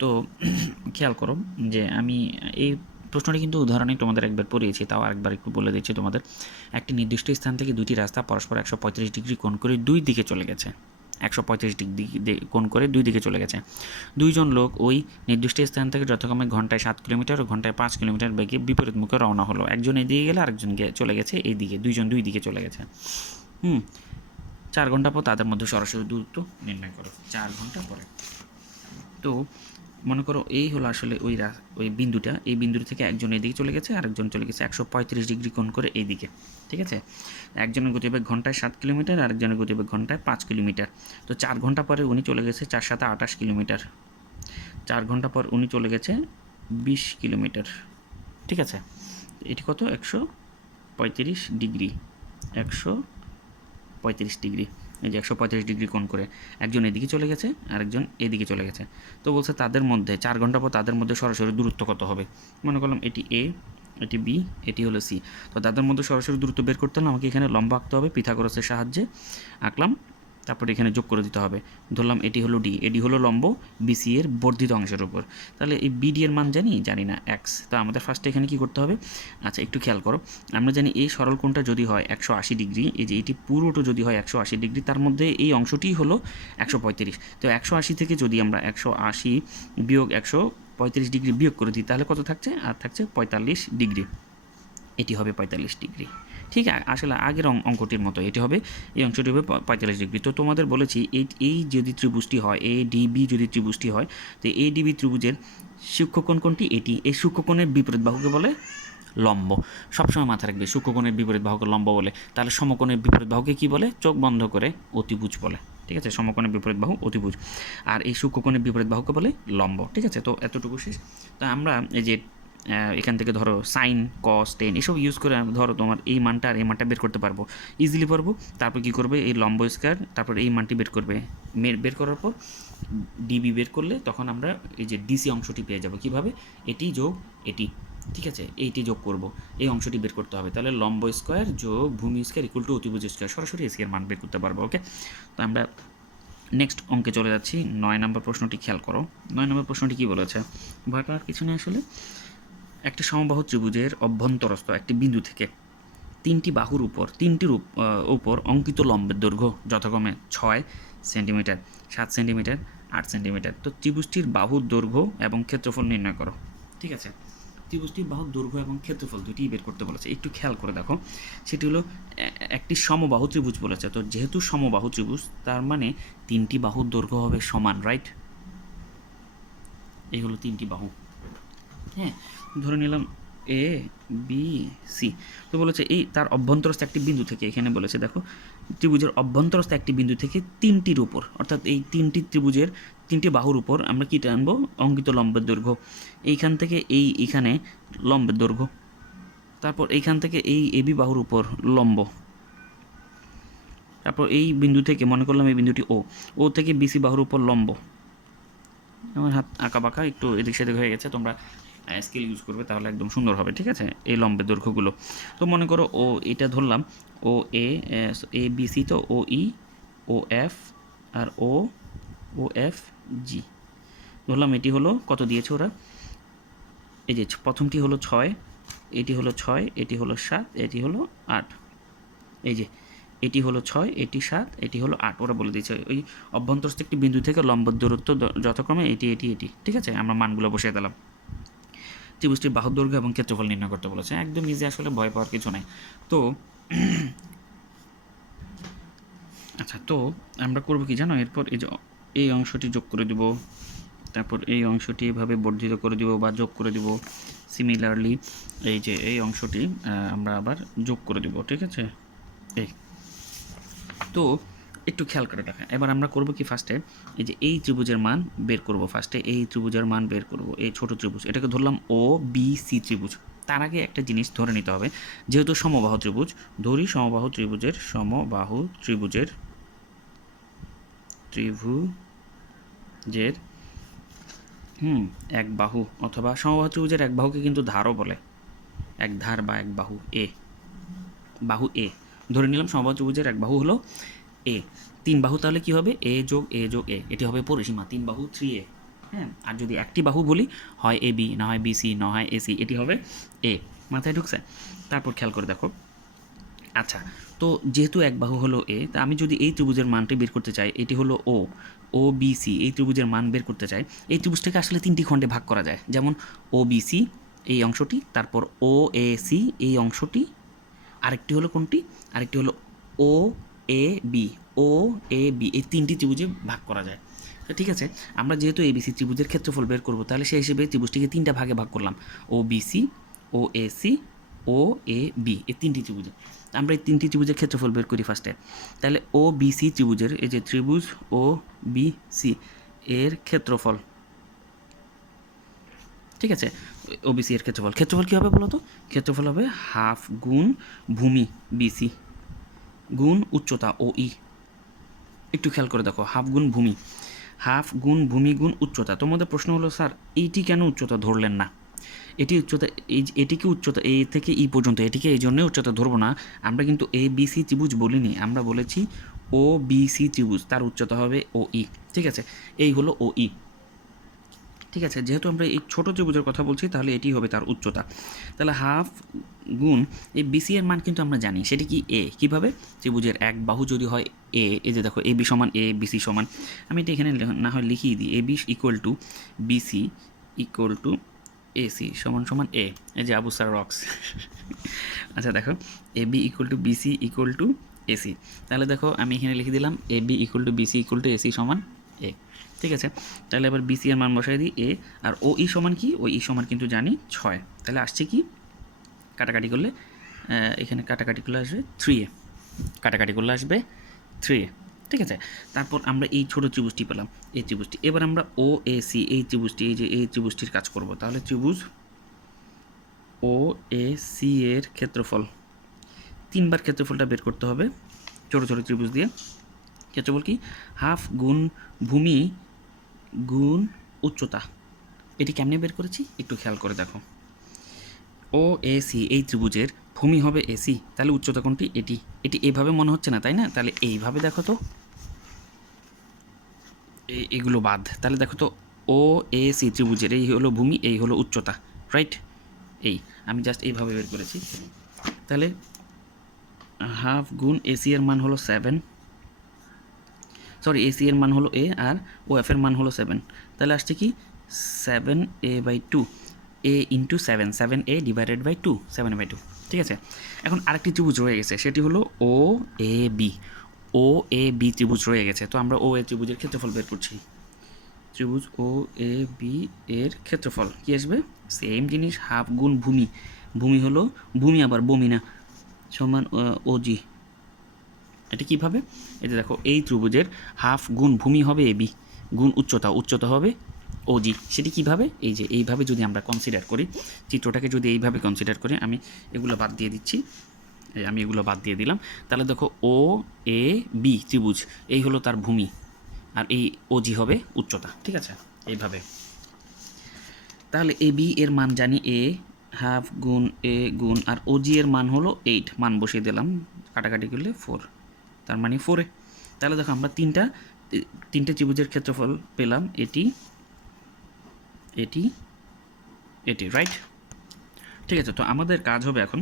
তো খেয়াল করো যে আমি এই প্রশ্নটি কিন্তু উদাহরণে তোমাদের একবার পড়িয়েছি, তাও আরেকবার একটু বলে দিচ্ছি তোমাদের। একটি নির্দিষ্ট স্থান থেকে দুটি রাস্তা পরস্পর 135 ডিগ্রি কোণ করে দুই দিকে চলে গেছে। 135 ডিগ্রি কোণ করে দুই দিকে চলে গেছে। দুইজন লোক ওই নির্দিষ্ট স্থান থেকে যথাক্রমে ঘন্টায় 7 কিলোমিটার ও ঘন্টায় 5 কিলোমিটার বেগে বিপরীত মুখে রওনা হলো। একজন এদিকে গেলে আরেকজন চলে গেছে এইদিকে, দুইজন দুই দিকে চলে গেছে। 4 ঘন্টা পর তাদের মধ্যে সরাসরি দূরত্ব নির্ণয় করো। 4 ঘন্টা পরে। তো মনে করো এই হলো আসলে ওই বিন্দুটা, এই বিন্দু থেকে একজন এদিকে চলে গেছে, আরেকজন চলে গেছে 135 ডিগ্রি কোণ করে এইদিকে। ঠিক আছে, একজনের গতিবেগ ঘন্টায় 7 কিলোমিটার, আরেকজনের গতিবেগ ঘন্টায় 5 কিলোমিটার। তো 4 ঘন্টা পরে উনি চলে গেছে 4 সাথে 28 কিলোমিটার। 4 ঘন্টা পর উনি চলে গেছে 20 কিলোমিটার। ঠিক আছে, এটি কত? 135 ডিগ্রি। 135 ডিগ্রি, এই যে 135 ডিগ্রি কোণ করে একজন এদিকে চলে গেছে, আরেকজন এদিকে চলে গেছে। তো বলছে তাদের মধ্যে 4 ঘন্টা পর তাদের মধ্যে সরাসরি দূরত্ব কত হবে। মনে করলাম এটি এ, এটি বি, এটি হলো সি। তো তাদের মধ্যে সরাসরি দূরত্ব বের করতে হলে আমাকে এখানে লম্ব আঁকতে হবে, পিথাগোরাসের সাহায্যে আঁকলাম। তারপরে এখানে যোগ করে দিতে হবে। ধরলাম এটি হলো ডি, এটি হলো লম্ব বিসি এর বর্ধিত অংশের উপর। তাহলে এই বিডি এর মান জানি না এক্স। তো আমাদের ফার্স্টে এখানে কী করতে হবে? আচ্ছা একটু খেয়াল করো, আমরা জানি এই সরল কোণটা যদি হয় 180 ডিগ্রি, এই যে এটি পুরোটা যদি হয় 180 ডিগ্রি, তার মধ্যে এই অংশটি হলো 135। তো 180 থেকে যদি আমরা 180 বিয়োগ 135 ডিগ্রি বিয়োগ করে দিই, তাহলে কত থাকছে? আর থাকছে 45 ডিগ্রি। এটি হবে 45 ডিগ্রি। ঠিক আসলে আগের অঙ্কটির মতো এটি হবে, এই অংশটি হবে 45 ডিগ্রি। তো তোমাদের বলেছি এই যদি ত্রিভুজটি হয়, এ ডিবি যদি ত্রিভুজটি হয়, তো এ ডিবি ত্রিভুজের সূক্ষ্মকোণ কোনটি? এটি। এই সূক্ষ্মকোণের বিপরীত বাহুকে বলে লম্ব। সবসময় মাথায় রাখবে সূক্ষ্মকোণের বিপরীত বাহুকে লম্ব বলে। তাহলে সমকোণের বিপরীত বাহুকে কী বলে? চোখ বন্ধ করে অতিভুজ বলে। ঠিক আছে, সমকোণের বিপরীত বাহু অতিভুজ, আর এই সূক্ষ্মকোণের বিপরীত বাহুকে বলে লম্ব। ঠিক আছে, তো এতটুকু শেষ। তো আমরা এই যে এখান থেকে ধরো সাইন, কস, টেন এসব ইউজ করে ধরো তোমার এই মানটা আর এই মানটা বের করতে পারবো, ইজিলি পারবো। তারপর কী করবে? এই লম্ব স্কয়ার, তারপর এই মানটি বের করবে। বের করার পর ডিবি বের করলে তখন আমরা এই যে ডিসি অংশটি পেয়ে যাব। কীভাবে? এটি যোগ এটি। ঠিক আছে, এইটি যোগ করব, এই অংশটি বের করতে হবে। তাহলে লম্ব স্কয়ার যোগ ভূমি স্কয়ার ইকুয়াল টু অতিভুজ স্কয়ার, সরাসরি এসি এর মান বের করতে পারবো। ওকে, তো আমরা নেক্সট অঙ্কে চলে যাচ্ছি। 9 নম্বর প্রশ্নটি খেয়াল করো। 9 নম্বর প্রশ্নটি কী বলেছে? ভয় পাওয়ার কিছু নেই আসলে। একটি সমবাহু ত্রিভুজের অভ্যন্তরস্থ একটি বিন্দু থেকে তিনটি বাহুর উপর অঙ্কিত লম্বের দৈর্ঘ্য যথাক্রমে 6 সেন্টিমিটার, 7 সেন্টিমিটার, 8 সেন্টিমিটার। তো ত্রিভুজটির বাহুর দৈর্ঘ্য এবং ক্ষেত্রফল নির্ণয় করো। ঠিক আছে, ত্রিভুজটির বাহুর দৈর্ঘ্য এবং ক্ষেত্রফল দুটিই বের করতে বলেছে। একটু খেয়াল করে দেখো, সেটি হলো একটি সমবাহু ত্রিভুজ বলেছে। তো যেহেতু সমবাহু ত্রিভুজ, তার মানে তিনটি বাহুর দৈর্ঘ্য হবে সমান, রাইট? এই হলো তিনটি বাহু। হ্যাঁ, ধরে নিলাম এ বি সি। তো বলেছে এই তার অভ্যন্তরস্থ একটি বিন্দু থেকে, এখানে বলেছে দেখো ত্রিভুজের অভ্যন্তরস্থ একটি বিন্দু থেকে তিনটির উপর, অর্থাৎ এই তিনটি ত্রিভুজের তিনটি বাহুর উপর আমরা কী টানবো? অঙ্কিত লম্বের দৈর্ঘ্য। এইখান থেকে এখানে লম্বের দৈর্ঘ্য, তারপর এইখান থেকে এই এবি বাহুর উপর লম্ব, তারপর এই বিন্দু থেকে মনে করলাম এই বিন্দুটি ও থেকে বিসি বাহুর উপর লম্ব। আমার হাত আঁকা বাঁকা একটু এদিক সেদিক হয়ে গেছে, তোমরা স্কেল ইউজ করবে তাহলে একদম সুন্দর হবে। ঠিক আছে, এই লম্বের দৈর্ঘ্যগুলো। তো মনে করো এটা ধরলাম এ বি সি, তো ই ও এফ আর ও এফ জি ধরলাম। এটি হলো কত দিয়েছে ওরা? এই যে প্রথমটি হলো 6, এটি হলো 6, এটি হলো 7, এটি হলো 8। এই যে এটি হলো 6, এটি 7, এটি হলো 8, ওরা বলে দিয়েছে ওই অভ্যন্তরস্থ একটি বিন্দু থেকে লম্ব দূরত্ব যথাক্রমে এটি। ঠিক আছে, আমরা মানগুলো বসিয়ে দিলাম। ত্রিভুজটির বাহুর দৈর্ঘ্য এবং ক্ষেত্রফল নির্ণয় করতে বলেছে। একদম ইজি, আসলে ভয় পাওয়ার কিছু নাই। তো আচ্ছা, তো আমরা করবো কি জানো? এরপর এই যে এই অংশটি যোগ করে দেব, তারপর এই অংশটি এভাবে বর্ধিত করে দিব বা যোগ করে দিব। সিমিলারলি এই যে এই অংশটি আমরা আবার যোগ করে দেব। ঠিক আছে, তো একটু খেয়াল করে দেখা। এবার আমরা করব কি? ফার্স্টে এই যে এই ত্রিভুজের মান বের করব। ফার্স্টে এই ত্রিভুজের মান বের করব, এই ছোট ত্রিভুজ, এটাকে ধরলাম ও বি সি ত্রিভুজ। তার আগে একটা জিনিস ধরে নিতে হবে, যেহেতু সমবাহু ত্রিভুজ, ধরি সমবাহু ত্রিভুজের এক বাহু, অথবা সমবাহু ত্রিভুজের এক বাহুকে কিন্তু ধারও বলে, এক ধার বা এক বাহু এ ধরে নিলাম। সমবাহু ত্রিভুজের এক বাহু হলো এ। তিন বাহু তাহলে কি হবে? এ যোগ এ যোগ এ, এটি হবে পরিসীমা। তিন বাহু 3a। হ্যাঁ, আর যদি একটি বাহু বলি হয় এ বি, না হয় বিসি, না হয় এসি, এটি হবে এ। মাথায় ঢুকছে? তারপর খেয়াল করে দেখো, আচ্ছা, তো যেহেতু এক বাহু হলো এ, তা আমি যদি এই ত্রিভুজের মানটি বের করতে চাই, এটি হলো ও, ও বিসি, এই ত্রিভুজের মান বের করতে চাই, এই ত্রিভুজটাকে আসলে তিনটি খণ্ডে ভাগ করা যায়, যেমন ও বিসি এই অংশটি, তারপর ও এ সি এই অংশটি, আরেকটি হলো কোনটি, আরেকটি হলো ও A B, O A B, এই তিনটি ত্রিভুজে ভাগ করা যায়। তো ঠিক আছে, আমরা যেহেতু এবিসি ত্রিভুজের ক্ষেত্রফল বের করবো, তাহলে সেই হিসেবে ত্রিভুজটিকে তিনটা ভাগে ভাগ করলাম, O B C, O A C, O A B, এই তিনটি ত্রিভুজে। আমরা এই তিনটি ত্রিভুজের ক্ষেত্রফল বের করি ফার্স্টে। তাহলে ও বিসি ত্রিভুজের, এই যে ত্রিভুজ ও বি সি এর ক্ষেত্রফল, ঠিক আছে, ওবিসি এর ক্ষেত্রফল, ক্ষেত্রফল কী হবে বলো তো? ক্ষেত্রফল হবে হাফ গুণ ভূমি বিসি গুণ উচ্চতা ও ই। একটু খেয়াল করে দেখো, হাফ গুণ ভূমি, হাফ গুণ ভূমি গুণ উচ্চতা। তোমাদের প্রশ্ন হলো স্যার এইটি কেন উচ্চতা ধরলেন না? এটি উচ্চতা, এটিকে উচ্চতা এ থেকে ই পর্যন্ত, এটিকে এই জন্যই উচ্চতা ধরবো না, আমরা কিন্তু এ বিসি ত্রিভুজ বলিনি, আমরা বলেছি ও বিসি ত্রিভুজ, তার উচ্চতা হবে ও ই। ঠিক আছে, এই হলো ও ই। ঠিক আছে, যেহেতু আমরা এই ছোটো ত্রিভুজের কথা বলছি, তাহলে এটি হবে তার উচ্চতা। তাহলে হাফ গুণ এই বিসি এর মান কিন্তু আমরা জানি, সেটি কি এ। কীভাবে? ত্রিভুজের এক বাহু যদি হয় এ, এই যে দেখো এ বি সমান এ, বিসি সমান, আমি এটা এখানে না হয় লিখিয়ে দিই, A B equal to B C equal to A C সমান সমান এ, এই যে আবু স্যার রক্স। আচ্ছা দেখো, A B equal to B C equal to A C, তাহলে দেখো আমি এখানে লিখে দিলাম A B equal to B C equal to A C সমান এ। ঠিক আছে, তাহলে এবার বিসি এর মান বসাই দিই এ, আর ও ই সমান কি, ও ই সমান কিন্তু জানি 6, তাহলে আসছে কি, কাটাকাটি করলে এখানে কাটাকাটি করলে আসবে 3a, কাটাকাটি করলে আসবে 3a। ঠিক আছে, তারপর আমরা এই ছোটো ত্রিভুজটি পেলাম, এই ত্রিভুজটি, এবার আমরা ও এ সি এই ত্রিভুজটি, এই যে এই ত্রিভুজটির কাজ করব। তাহলে ত্রিভুজ ও এ সি এর ক্ষেত্রফল, তিনবার ক্ষেত্রফলটা বের করতে হবে ছোটো ছোটো ত্রিভুজ দিয়ে। ক্ষেত্রফল কি, হাফ গুণ ভূমি গুণ উচ্চতা। এটি কেমনে বের করেছি একটু খেয়াল করে দেখো, ও এ সি এই ত্রিভুজের ভূমি হবে এসি, তাহলে উচ্চতা কোনটি, এটি। এটি এইভাবে মনে হচ্ছে না, তাই না? তাহলে এইভাবে দেখো তো, এগুলো বাদ, তাহলে দেখো তো ও এ সি ত্রিভুজের এই হলো ভূমি, এই হলো উচ্চতা, রাইট? এই আমি জাস্ট এইভাবে বের করেছি। তাহলে হাফ গুণ এসি এর মান হলো 7, সরি এসি এর মান হলো এ, আর ও এফ এর মান হলো 7, তাহলে আসছে কি 7a/2, A into 7, 7a divided by 2, 7a/2। ঠিক আছে, এখন আরেকটি ত্রিভুজ রয়ে গেছে, সেটি হলো ও A B, O A B ত্রিভুজ রয়ে গেছে। তো আমরা ও এ ত্রিভুজের ক্ষেত্রফল বের করছি, ত্রিভুজ ও এ বি এর ক্ষেত্রফল কী আসবে, সেম জিনিস, হাফ গুণ ভূমি, ভূমি হলো ভূমি আবার বমি না, সমান ওজি। এটা কীভাবে, এই যে দেখো এই ত্রিভুজের হাফ গুণ ভূমি হবে এ বি গুণ উচ্চতা, উচ্চতা হবে ওজি। সেটি কীভাবে, এই যে এইভাবে যদি আমরা কনসিডার করি, চিত্রটাকে যদি এইভাবে কনসিডার করি, আমি এগুলো বাদ দিয়ে দিচ্ছি, আমি এগুলো বাদ দিয়ে দিলাম, তাহলে দেখো ও এ বি ত্রিভুজ, এই হলো তার ভূমি, আর এই ওজি হবে উচ্চতা। ঠিক আছে, এইভাবে। তাহলে এ বি এর মান জানি এ, হাফ গুণ এ গুণ, আর ওজি এর মান হলো 8, মান বসিয়ে দিলাম, কাটাকাটি করলে 4, তার মানে 4a। তাহলে দেখো আমরা তিনটে ত্রিভুজের ক্ষেত্রফল পেলাম, এটি এটি এটি, রাইট? ঠিক আছে, তো আমাদের কাজ হবে এখন,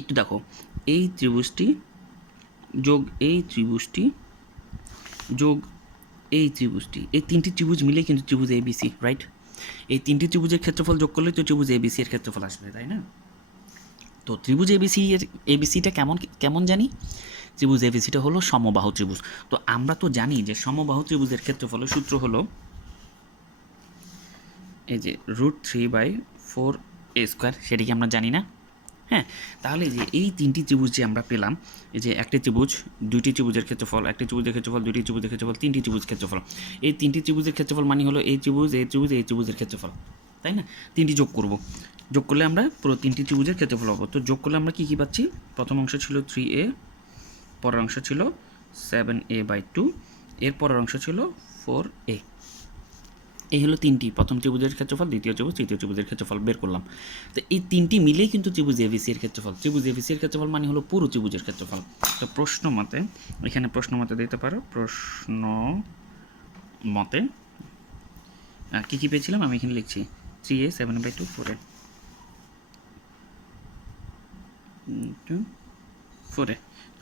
একটু দেখো এই ত্রিভুজটি যোগ এই ত্রিভুজটি যোগ এই ত্রিভুজটি, এই তিনটি ত্রিভুজ মিলেই কিন্তু ত্রিভুজ এবিসি, রাইট? এই তিনটি ত্রিভুজের ক্ষেত্রফল যোগ করলে তো ত্রিভুজ এবিসি এর ক্ষেত্রফল আসবে, তাই না? তো ত্রিভুজ এবিসিটা কেমন কেমন জানি, ত্রিভুজ এবিসিটা হলো সমবাহু ত্রিভুজ। তো আমরা তো জানি যে সমবাহু ত্রিভুজের ক্ষেত্রফলের সূত্র হলো এই যে √3/4a², সেটিকে আমরা জানি না? হ্যাঁ, তাহলে যে এই তিনটি ত্রিভুজ যে আমরা পেলাম, এই যে একটি ত্রিভুজ, দুইটি ত্রিভুজের ক্ষেত্রফল, একটি ত্রিভুজের ক্ষেত্রফল, দুইটি ত্রিভুজের ক্ষেত্রফল, তিনটি ত্রিভুজ ক্ষেত্রফল, এই তিনটি ত্রিভুজের ক্ষেত্রফল মানে হলো এই ত্রিভুজ, এই ত্রিভুজ, এই ত্রিভুজের ক্ষেত্রফল, তাই না? তিনটি যোগ করব, যোগ করলে আমরা পুরো তিনটি ত্রিভুজের ক্ষেত্রফল পাবো। তো যোগ করলে আমরা কী কী পাচ্ছি, প্রথম অংশ ছিল 3a, পরের অংশ ছিল 7a/2, এর পরের অংশ ছিল 4a। এই হলো তিনটি, প্রথম ত্রিভুজের ক্ষেত্রফল, দ্বিতীয় ত্রিভুজ, তৃতীয় ত্রিভুজের ক্ষেত্রফল বের করলাম। তো এই তিনটি মিলেই কিন্তু ত্রিভুজ এবিসি এর ক্ষেত্রফল, ত্রিভুজ এবিসি এর ক্ষেত্রফল মানে হলো পুরো ত্রিভুজের ক্ষেত্রফল। তো প্রশ্ন মতে, এখানে প্রশ্ন মতে দিতে পারো, প্রশ্ন মতে কী পেয়েছিলাম আমি এখানে লিখছি 3a 7/2 4a 4a।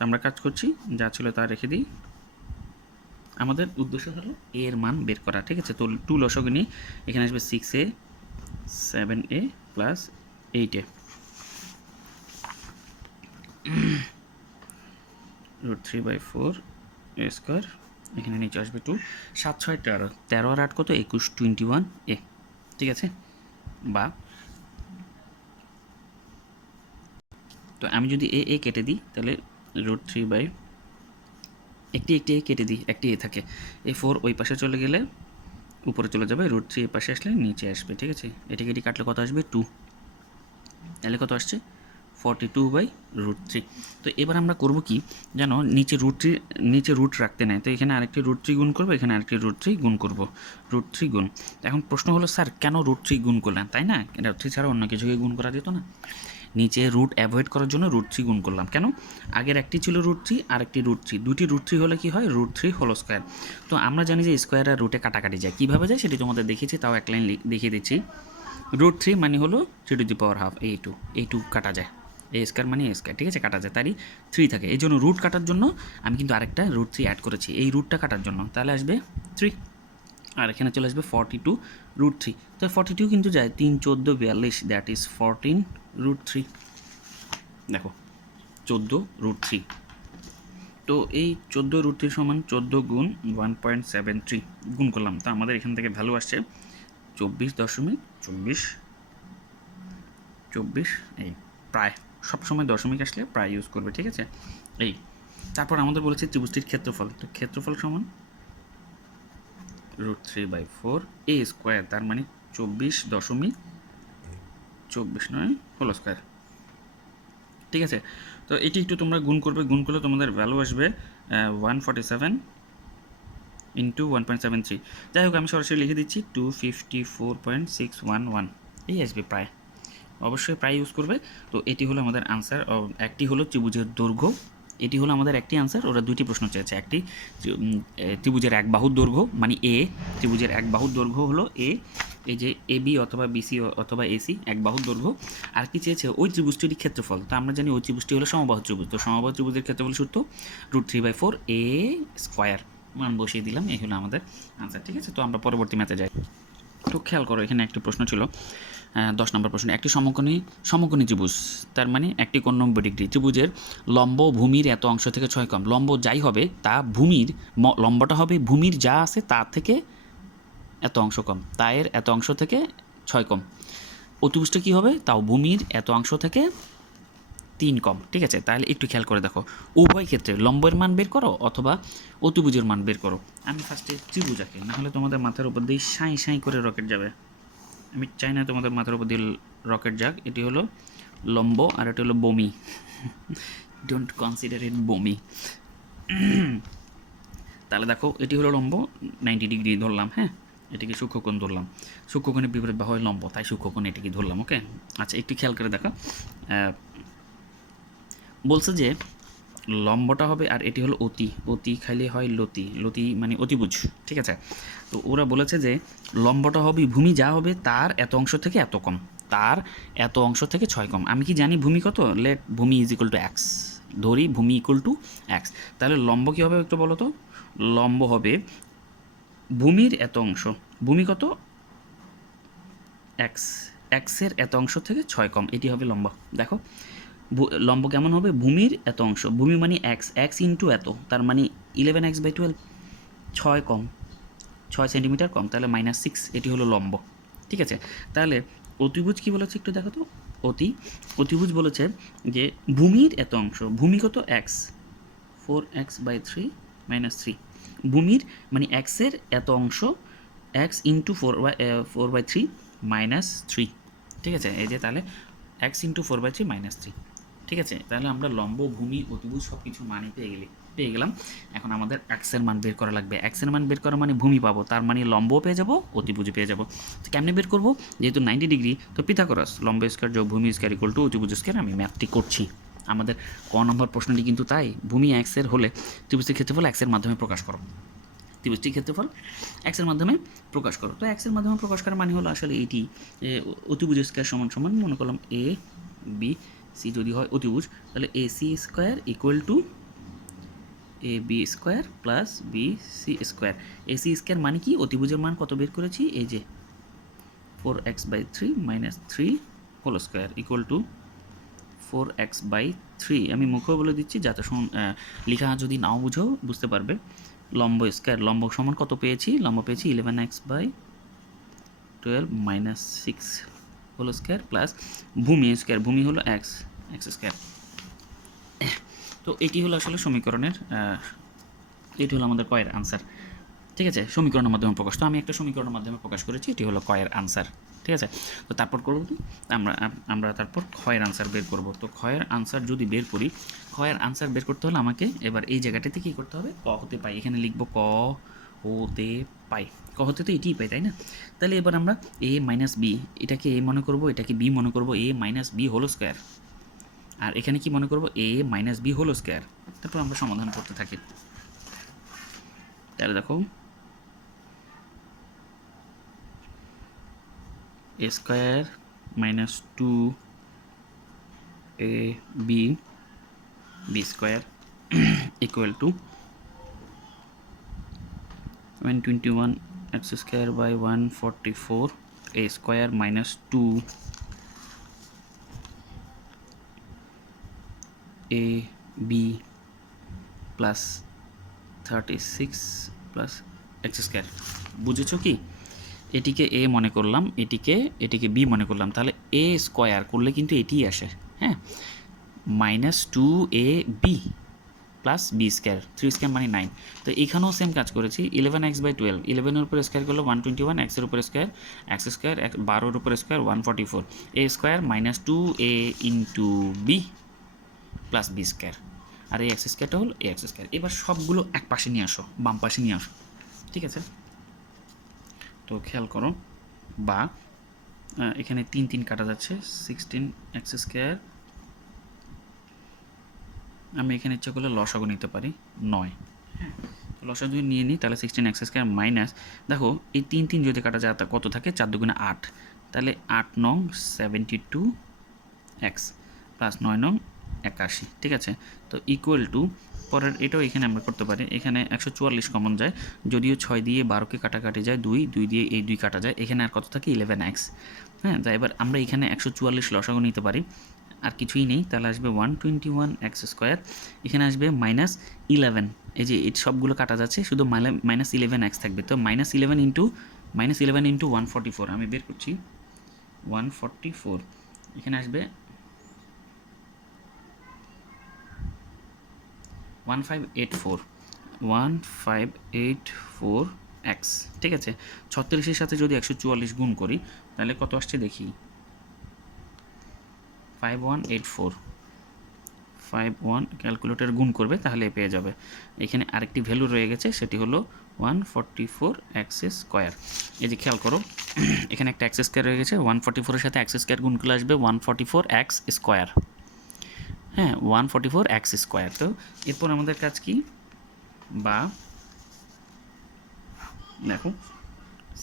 আমরা কাজ করছি, যা ছিল তা রেখে দিই। আমাদের উদ্দেশ্য হলো এর মান বের করা, ঠিক আছে। তো 2 লসাগু নিয়ে এখানে আসবে 6a 7a plus 8a √3/4 a square, এখানে নিচে আসবে 2, 7 6 13, 13 আর 8 কত 21 21a, ঠিক আছে। বা তো আমি যদি এ কেটে দিই তাহলে √3 একটি এ কেটে দিই, একটি এ থাকে, এই 4 ওই পাশে চলে গেলে উপরে চলে যাবে, √3 এ পাশে আসলে নিচে আসবে, ঠিক আছে। এটাকে এটি কাটলে কত আসবে 2, তাহলে কত আসছে 42/√3। তো এবার আমরা করব কি জানো, নিচে রুট রাখতে নেয়, তো এখানে আরেকটি √3 গুণ করবো, এখানে আরেকটি √3 গুণ করব, √3 গুণ। এখন প্রশ্ন হলো স্যার কেন √3 গুণ করলেন, তাই না? √3 ছাড়া অন্য কিছুকে গুণ করা যেত না? নিচে রুট অ্যাভয়েড করার জন্য √3 গুণ করলাম। কেন? আগের একটি ছিল √3 আর একটি √3, দুটি √3 হলে কি হয় √3 হোল স্কোয়ার। তো আমরা জানি যে স্কোয়ার আর রুটে কাটাকাটি যায়, কীভাবে যায় সেটি তোমাদের দেখিয়েছি, তাও এক লাইন দেখিয়ে দিচ্ছি। √3 মানে হলো 3^12 এই টু কাটা যায়, এ স্কোয়ার মানে এ স্কোয়ার, ঠিক আছে, কাটা যায়, তারই 3 থাকে। এই জন্য রুট কাটার জন্য আমি কিন্তু আরেকটা √3 অ্যাড করেছি এই রুটটা কাটার জন্য, তাহলে আসবে 3, আর এখানে চলে আসবে 42√3। তো 42 কিন্তু যায় 3 14 42, দ্যাট ইজ 14√3। দেখো 14√3, তো এই 14√3 সমান 14 গুণ 1.73 গুণ করলাম, তো আমাদের এখান থেকে ভ্যালু আসছে 24.24, এই প্রায় সবসময় দশমিক আসলে প্রায় ইউজ করবে, ঠিক আছে। এই তারপর আমাদের বলেছে ত্রিভুজটির ক্ষেত্রফল, তো ক্ষেত্রফল সমান √3/4 a স্কোয়ার, তার মানে 24.24 হোল স্কোয়ার, ঠিক আছে। তো এটি একটু তোমরা গুণ করবে, গুণ করলে তোমাদের ভ্যালু আসবে 147 ইন্টু 1.73। যাই হোক আমি সরাসরি লিখে দিচ্ছি 254.611, এই আসবে প্রায়, অবশ্যই প্রায় ইউজ করবে। তো এটি হলো আমাদের আনসার, একটি হলো ত্রিভুজের দৈর্ঘ্য, এটি হলো আমাদের একটি আনসার। ওরা দুইটি প্রশ্ন চেয়েছে, একটি ত্রিভুজের এক বাহুর দৈর্ঘ্য মানে এ, ত্রিভুজের এক বাহুর দৈর্ঘ্য হলো এ, এই যে এ বি অথবা বিসি অথবা এসি এক বাহুর দৈর্ঘ্য, আর কি চেয়েছে ওই ত্রিভুজটির ক্ষেত্রফল। তো আমরা জানি ওই ত্রিভুজটি হলো সমবাহু ত্রিভুজ, তো সমবাহু ত্রিভুজের ক্ষেত্রফল সূত্র √3/4 a স্কোয়ার, মান বসিয়ে দিলাম, এই হলো আমাদের আনসার, ঠিক আছে। তো আমরা পরবর্তী ম্যাথে যাই। তো খেয়াল করো এখানে একটি প্রশ্ন ছিল 10 নম্বর প্রশ্ন, একটি সমকোণী ত্রিভুজ, তার মানে একটি কোণ 90 ডিগ্রি, ত্রিভুজের লম্ব ভূমির এত অংশ থেকে 6 কম, লম্ব যাই হবে তা ভূমির লম্বটা হবে ভূমির যা আছে তার থেকে এত অংশ কম, তা এর এত অংশ থেকে 6 কম, অতিভুজটা কী হবে তাও ভূমির এত অংশ থেকে 3 কম, ঠিক আছে। তাহলে একটু খেয়াল করে দেখো, উভয় ক্ষেত্রে লম্বের মান বের করো অথবা অতিভুজের মান বের করো। আমি ফার্স্টে ত্রিভুজ আঁকি, নাহলে তোমাদের মাথার উপর দিয়ে সাঁই সাঁই করে রকেট যাবে, আমি চাই না তোমাদের মাথার উপর দিয়ে রকেট যাক। এটি হলো লম্ব আর এটি হলো বমি, ডোন্ট কনসিডার ইট বমি। তাহলে দেখো এটি হলো লম্ব 90 ডিগ্রি ধরলাম, হ্যাঁ, এটিকে সূক্ষ্মকোণ ধরলাম, সূক্ষ্মকোণের বিপরীত বাহু হয় লম্ব, তাই সূক্ষ্মকোণ এটিকে ধরলাম, ওকে। আচ্ছা একটু খেয়াল করে দেখো, বলছে যে লম্বটা হবে, আর এটি হলো অতি খাইলে হয় লতি মানে অতিভুজ, ঠিক আছে। তো ওরা বলেছে যে লম্বটা হবে ভূমি যা হবে তার এত অংশ থেকে এত কম, তার এত অংশ থেকে 6 কম। আমি কি জানি ভূমি কত, লেট ভূমি ইজ ইকুয়াল টু এক্স, ধরি ভূমি ইকুয়াল টু এক্স, তাহলে লম্ব কী হবে একটু বলো তো, লম্ব হবে ভূমির এত অংশ, ভূমি কত এক্স, এক্সের এত অংশ থেকে 6 কম, এটি হবে লম্ব। দেখো লম্ব কেমন হবে, ভূমির এত অংশ, ভূমি মানে এক্স ইন্টু এত, তার মানে 11x/12, 6 কম, 6 সেন্টিমিটার কম, তাহলে -6, এটি হলো লম্ব, ঠিক আছে। তাহলে অতিভুজ কি বলেছে একটু দেখো তো, অতিভুজ বলেছে যে ভূমির এত অংশ, ভূমি কত এক্স, 4x/3 -3, ভূমির মানে এক্সের এত অংশ এক্স ইন্টু 4/3 -3, ঠিক আছে। এই যে তাহলে এক্স ইন্টু 4/3 -3, ঠিক আছে। তাহলে আমরা লম্ব ভূমি অতিভুজ সব কিছু মানই পেয়ে গেলাম। এখন আমাদের এক্সের মান বের করা লাগবে, এক্সের মান বের করা মানে ভূমি পাবো, তার মানে লম্বও পেয়ে যাবো অতিভুজ পেয়ে যাবো। তো কেমনে বের করবো, যেহেতু 90 ডিগ্রি, তো পিথাগোরাস লম্ব স্কয়ার যোগ ভূমি স্কয়ার ইকুয়াল টু অতিভুজ স্কয়ার, আমি ম্যাথটি করছি। আমাদের ক নম্বর প্রশ্নটি কিন্তু তাই, ভূমি এক্সের হলে ত্রিভুজের ক্ষেত্রফল এক্সের মাধ্যমে প্রকাশ করো। ত্রিভুজটির ক্ষেত্রফল এক্সের মাধ্যমে প্রকাশ করো। তো এক্সের মাধ্যমে প্রকাশ করার মানে হলো আসলে এটি অতিভুজ স্কোয়ার সমান সমান মনে করলাম এ বি সি যদি হয় অতিভুজ, তাহলে A C square equal to A B square plus B C square. A C square মানে কি, অতিভুজের মান কত বের করেছি, এই যে 4x/3 - 3 whole square equal two 4x/3। আমি মুখেও বলে দিচ্ছি যাতে লেখা যদি নাও বুঝো বুঝতে পারবে। লম্ব স্কোয়ার, লম্ব সমান কত পেয়েছি, লম্ব পেয়েছি 11x/12 - 6 হোল স্কোয়ার প্লাস ভূমি স্কোয়ার, ভূমি হলো এক্স স্কোয়ার। তো এটি হলো আসলে সমীকরণের এটি হলো আমাদের কয়ের আনসার। ঠিক আছে, সমীকরণের মাধ্যমে প্রকাশ। তো আমি একটা সমীকরণের মাধ্যমে প্রকাশ করেছি, এটি হলো কয়ের আনসার। ঠিক আছে, তো তারপর করবো কি, আমরা তারপর ক্ষয়ের আনসার বের করব। তো ক্ষয়ের আনসার যদি বের করি, ক্ষয়ের আনসার বের করতে হলে আমাকে এবার এই জায়গাটাতে কী করতে হবে, ক হতে পাই, এখানে লিখবো ক হতে পাই। ক হতে তো এটিই পাই, তাই না? তাহলে এবার আমরা a - b, এটাকে a মনে করব, এটাকে b মনে করব, a - b হোল স্কোয়ার, আর এখানে কি মনে করব, a - b হোল স্কোয়ার। তারপর আমরা সমাধান করতে থাকি। তাহলে দেখো a square minus 2ab b square equal to 121 x square by 144 a square minus 2 ab plus 36 plus x square। বুঝেছো কি, এটিকে এ মনে করলাম, এটিকে বি মনে করলাম, তাহলে এ স্কোয়ার করলে কিন্তু এটিই আসে, হ্যাঁ, -2ab plus B square, 3 square মানে 9। তো এখানেও সেম কাজ করেছি, 11x/12, 11-এর উপর স্কোয়ার করলো 121, এক্সের উপর স্কোয়ার এক্স স্কোয়ার, 12-এর উপর square 144, A square -2a into B plus B square, আর এই এক্স স্কোয়ারটা হলো এ এক্স স্কোয়ার। এবার সবগুলো এক পাশে নিয়ে আসো, বাম পাশে নিয়ে আসো। ঠিক আছে, তো খেয়াল করো, বা এখানে 3 কাটা যাচ্ছে, 16x স্কোয়ার, আমি এখানে ইচ্ছা করলে লসাগু নিতে পারি 9, হ্যাঁ, লসাগু যদি নিয়ে নিই তাহলে 16x স্কোয়ার মাইনাস, দেখো এই 3 যদি কাটা যায় তা কত থাকে, 4 দুগুণে 8, তাহলে 8 নং 72x প্লাস 9 নং 81। ঠিক আছে, তো ইকুয়াল টু, পরের এটাও এখানে আমরা করতে পারি, এখানে 144 কমন যায়, যদিও 6 দিয়ে 12কে কাটাকাটি যায়, 2 দিয়ে এই 2 কাটা যায়, এখানে আর কত থাকে 11x। হ্যাঁ, তাই এবার আমরা এখানে 144 লসাগু নিতে পারি, আর কিছুই নেই, তাহলে আসবে 121x স্কোয়ার, এখানে আসবে -11, এই যে এই সবগুলো কাটা যাচ্ছে, শুধু -11x থাকবে, তো -11 ইন্টু 144, আমি বের করছি 144, এখানে আসবে 1584x। ঠিক আছে, 36-এর সাথে যদি 144 গুণ করি তাহলে কত আসছে দেখি, 5184, ক্যালকুলেটর গুণ করবে তাহলে পেয়ে যাবে। এখানে আরেকটি ভ্যালু রয়ে গেছে, সেটি হলো 144x স্কোয়ার। এই যে খেয়াল করো, এখানে একটা এক্স স্কোয়ার রয়ে গেছে, 144-এর সাথে এক্স স্কোয়ার গুণ করলে আসবে 144x স্কোয়ার, হ্যাঁ, 144x স্কোয়ার। তো এরপর আমাদের কাজ কি, বা দেখো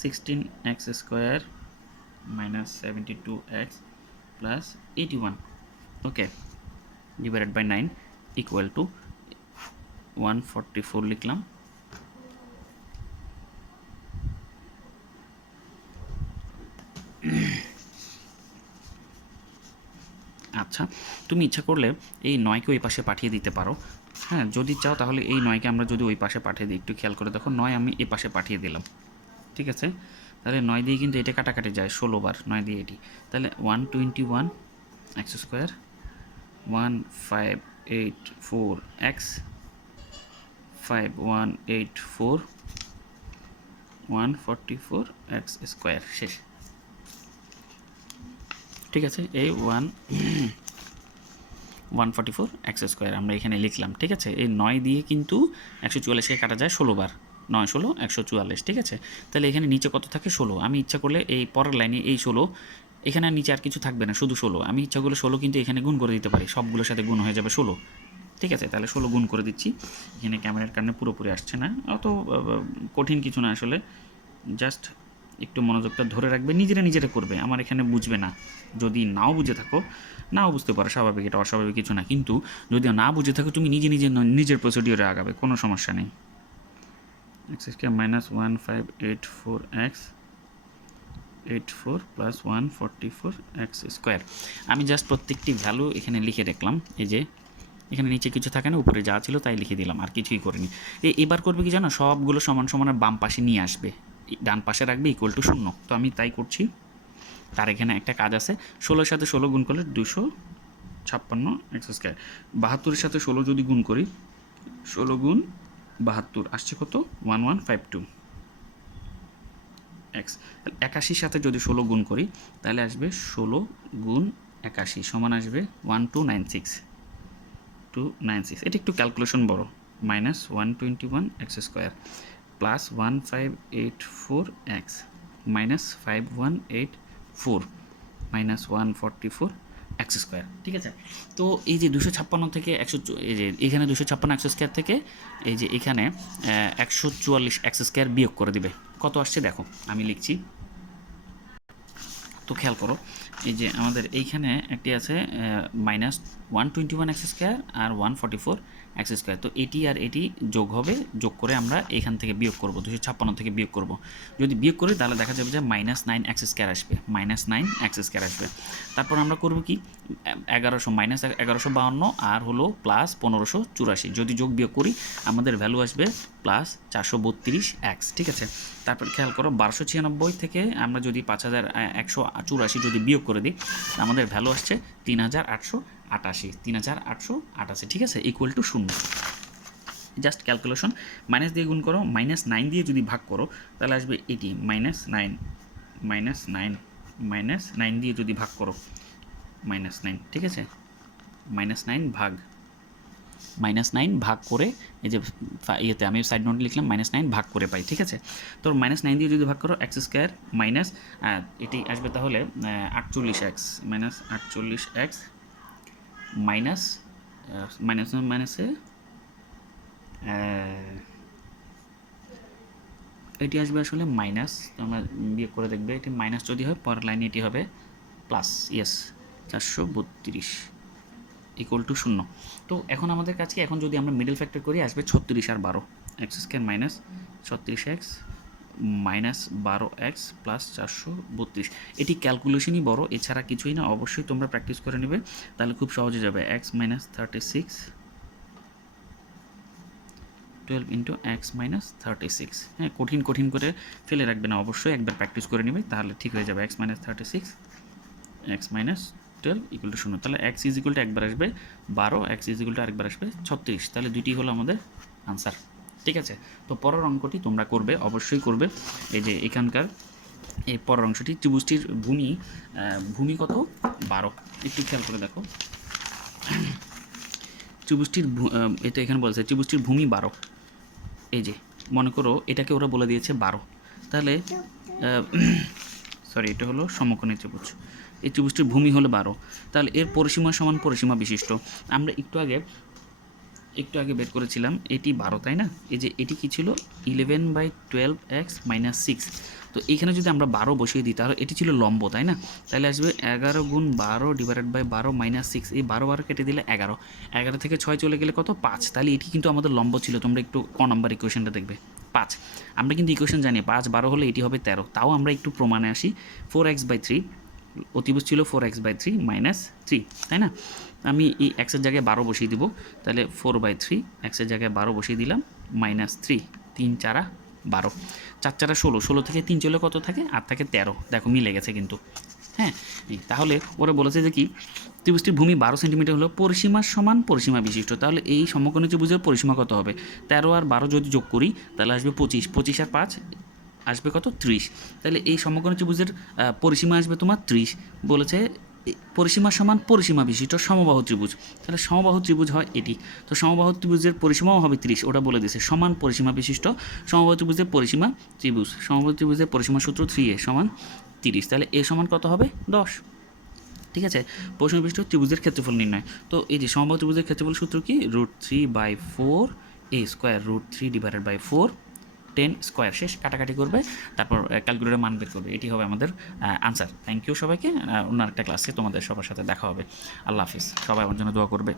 16x square minus 72x plus 81, okay, divided by 9 equal to 144 লিখলাম। আচ্ছা, তুমি ইচ্ছা করলে এই 9কে ওই পাশে পাঠিয়ে দিতে পারো, হ্যাঁ, যদি চাও তাহলে এই 9কে আমরা যদি ওই পাশে পাঠিয়ে দিই, একটু খেয়াল করে দেখো, 9 আমি এই পাশে পাঠিয়ে দিলাম। ঠিক আছে, তাহলে 9 দিয়ে কিন্তু এটা কাটাকাটি যায় 16 বার, 9 দিয়ে এটি, তাহলে 121x square 1584x 5184 144x square, শেষ। ঠিক আছে, এই 144x স্কোয়ার আমরা এখানে লিখলাম। ঠিক আছে, এই 9 দিয়ে কিন্তু 144কে কাটা যায় 16 বার, 9 16 144। ঠিক আছে, তাহলে এখানে নিচে কত থাকে 16, আমি ইচ্ছা করলে এই পরের লাইনে এই 16, এখানে নিচে আর কিছু থাকবে না, শুধু 16, আমি ইচ্ছা করলে 16 কিন্তু এখানে গুণ করে দিতে পারি, সবগুলোর সাথে গুণ হয়ে যাবে 16। ঠিক আছে, তাহলে 16 গুণ করে দিচ্ছি। এখানে ক্যামেরার কারণে পুরোপুরি আসছে না, অত কঠিন কিছু না আসলে, জাস্ট একটু মনোযোগটা ধরে রাখবে, নিজেরা করবে, আমার এখানে বুঝবে না। যদি নাও বুঝে থাকো, নাও বুঝতে পারো, স্বাভাবিক, এটা অস্বাভাবিক কিছু না, কিন্তু যদি না বুঝে থাকো তুমি নিজের প্রসিডিওরে আগাবে, কোনো সমস্যা নেই। X square minus 1584 x 84 plus 144 x square. আমি জাস্ট প্রত্যেকটি ভ্যালু এখানে লিখে রাখলাম, এই যে এখানে নিচে কিছু থাকে না, উপরে যা ছিল তাই লিখে দিলাম, আর কিছুই করিনি। এবার করবে কি জানো, সবগুলো সমান সমানের বাম পাশে নিয়ে আসবে, ডান পাশে রাখবে ইকুয়াল টু 0। তো আমি তাই করছি। তার এখানে একটা কাজ আছে, 16-এর সাথে 16 গুণ করলে 256 এক্স স্কোয়ার। 72-এর সাথে 16 যদি গুণ করি, 16 গুণ 72 আসছে কত, 1152 এক্স। 81-র সাথে যদি 16 গুণ করি তাহলে আসবে 16 গুণ 81 সমান আসবে 1296 এটা একটু ক্যালকুলেশন বড়, minus 121 x square plus 1584 x minus 5184 minus 144 x square. ঠিক আছে, তো এই যে 256 থেকে 100, এই যে এখানে 256 এক্স স্কোয়ার থেকে এই যে এখানে 144 এক্স স্কোয়ার বিয়োগ করে দিবে, কত আসছে দেখো, আমি লিখছি। তো খেয়াল করো, এই যে আমাদের এইখানে একটি আছে মাইনাস 121 এক্স স্কোয়ার আর 144 এক্স স্কোয়ার। তো এটি আর এটি যোগ হবে, যোগ করে আমরা এখান থেকে বিয়োগ করব, 256 থেকে বিয়োগ করব। যদি বিয়োগ করি তাহলে দেখা যাবে যে -9 এক্স স্কোয়ার আসবে, -9 এক্স স্কোয়ার আসবে। তারপর আমরা করব কি, 1100 মাইনাস 1152 আর হলো প্লাস 1584, যদি যোগ বিয়োগ করি আমাদের ভ্যালু আসবে প্লাস 432 এক্স। ঠিক আছে, তারপর খেয়াল করো 1296 থেকে আমরা যদি 5184 যদি বিয়োগ করে দিই আমাদের ভ্যালু আসছে 3888, ঠিক আছে, equal to 0। Just calculation, minus দিয়ে গুণ করো, -9 দিয়ে যদি ভাগ করো তাহলে আসবে এটি -9 দিয়ে যদি ভাগ করো -9, ঠিক আছে, -9 ভাগ করে এই যে ইয়েতে আমি সাইড নোট লিখলাম -9 ভাগ করে পাই। ঠিক আছে, তো -9 দিয়ে যদি ভাগ করো এক্স স্কোয়ার মাইনাস এটি আসবে তাহলে 48 এক্স মাইনাস 48 এক্স মাইনাস মাইনাসে এটি আসবে আসলে মাইনাস, তোমরা বিয়োগ করে দেখবে, এটি মাইনাস যদি হয় পরের লাইনে এটি হবে প্লাস, ইয়েস 432 ইকুয়াল টু 0। তো এখন আমাদের কাছে, এখন যদি আমরা মিডল ফ্যাক্টর করি আসবে 36 আর 12, x square minus 36 x minus 12 x plus 432। এটি ক্যালকুলেশনই বড়, এছাড়া কিছুই না, অবশ্যই তোমরা প্র্যাকটিস করে নেবে, তাহলে খুব সহজে যাবে। X minus 36 12 into x minus 36, হ্যাঁ, কঠিন করে ফেলে রাখবে না, অবশ্যই একবার প্র্যাকটিস করে নেবে, তাহলে ঠিক হয়ে যাবে। X minus 36 x minus 12 equal to 0, তাহলে এক্স ইজ ইকুয়াল টু একবার আসবে 12, এক্স ইজ ইকুয়াল টু আরেকবার আসবে 36, তাহলে দুইটি হলো আমাদের আনসার। ঠিক আছে, তো পরের অঙ্কটি তোমরা করবে, অবশ্যই করবে। এই যে এখানকার এই পরের অংশটি, ত্রিভুজটির ভূমি কত 12, একটু খেয়াল করে দেখো, ত্রিভুজটির এটা এখানে বলছে ত্রিভুজটির ভূমি 12। এই যে মনে করো এটাকে ওরা বলে দিয়েছে 12, তাহলে সরি এটা হলো সমকোণী ত্রিভুজ, এই ত্রিভুজটির ভূমি হলো 12, তাহলে এর পরিসীমা সমান পরিসীমা বিশিষ্ট। আমরা একটু আগে বের করেছিলাম এটি 12, তাই না, এই যে এটি কি ছিল 11/12 এক্স মাইনাস 6। তো এখানে যদি আমরা 12 বসিয়ে দিই তাহলে এটি ছিল লম্ব, তাই না, তাহলে আসবে 11 গুণ 12 ডিভাইডেড বাই 12 মাইনাস 6, এই 12 কেটে দিলে 11 থেকে 6 চলে গেলে কত 5, তাহলে এটি কিন্তু আমাদের লম্ব ছিল। তোমরা একটু ক নাম্বার ইকুয়েশনটা দেখবে 5, আমরা কিন্তু ইকুয়েশন জানি 5 12 হলে এটি হবে 13, তাও আমরা একটু প্রমাণে আসি। 4x/3 অতিভুজ ছিল 4x/3 মাইনাস 3, তাই না, আমি এই এক্সের জায়গায় 12 বসিয়ে দিব, তাহলে 4/3 এক্সের জায়গায় 12 বসিয়ে দিলাম মাইনাস 3, 3 4 12, 4 4 16, 16 থেকে 3 চলে কত থাকে, আর থাকে 13, দেখো মিলে গেছে কিন্তু। হ্যাঁ, তাহলে ওরা বলেছে যে কি, ত্রিভুজটির ভূমি 12 সেন্টিমিটার হলো পরিসীমা সমান পরিসীমা বিশিষ্ট, তাহলে এই সমকোণী ত্রিভুজের পরিসীমা কত হবে, 13 আর 12 যদি যোগ করি তাহলে আসবে 25, 25 আর 5 আসবে কত 30, তাহলে এই সমকোণী ত্রিভুজের পরিসীমা আসবে তোমার 30। বলেছে পরিসীমা সমান পরিসীমা বিশিষ্ট সমবাহু ত্রিভুজ, তাহলে সমবাহু ত্রিভুজ হয় এটি, তো সমবাহু ত্রিভুজের পরিসীমাও হবে 30, ওটা বলে দিয়েছে, সমান পরিসীমা বিশিষ্ট সমবাহু ত্রিভুজের পরিসীমা ত্রিভুজ, সমবাহু ত্রিভুজের পরিসীমা সূত্র 3a সমান 30, তাহলে এ সমান কত হবে 10। ঠিক আছে। প্রশ্নবিষ্ট ত্রিভুজের ক্ষেত্রফল নির্ণয়। তো এই যে সমবাহু ত্রিভুজের ক্ষেত্রফল সূত্র কি, √3/4 a স্কোয়ার, √3/4 10 স্কোয়ার। শেষ, কাটাকাটি করবে, তারপর ক্যালকুলেটর মান বের করবে। এটি হবে আমাদের আনসার। থ্যাংক ইউ সবাইকে। অন্য একটা ক্লাসে তোমাদের সবার সাথে দেখা হবে। আল্লাহ হাফিজ। সবাই আমার জন্য দোয়া করবে।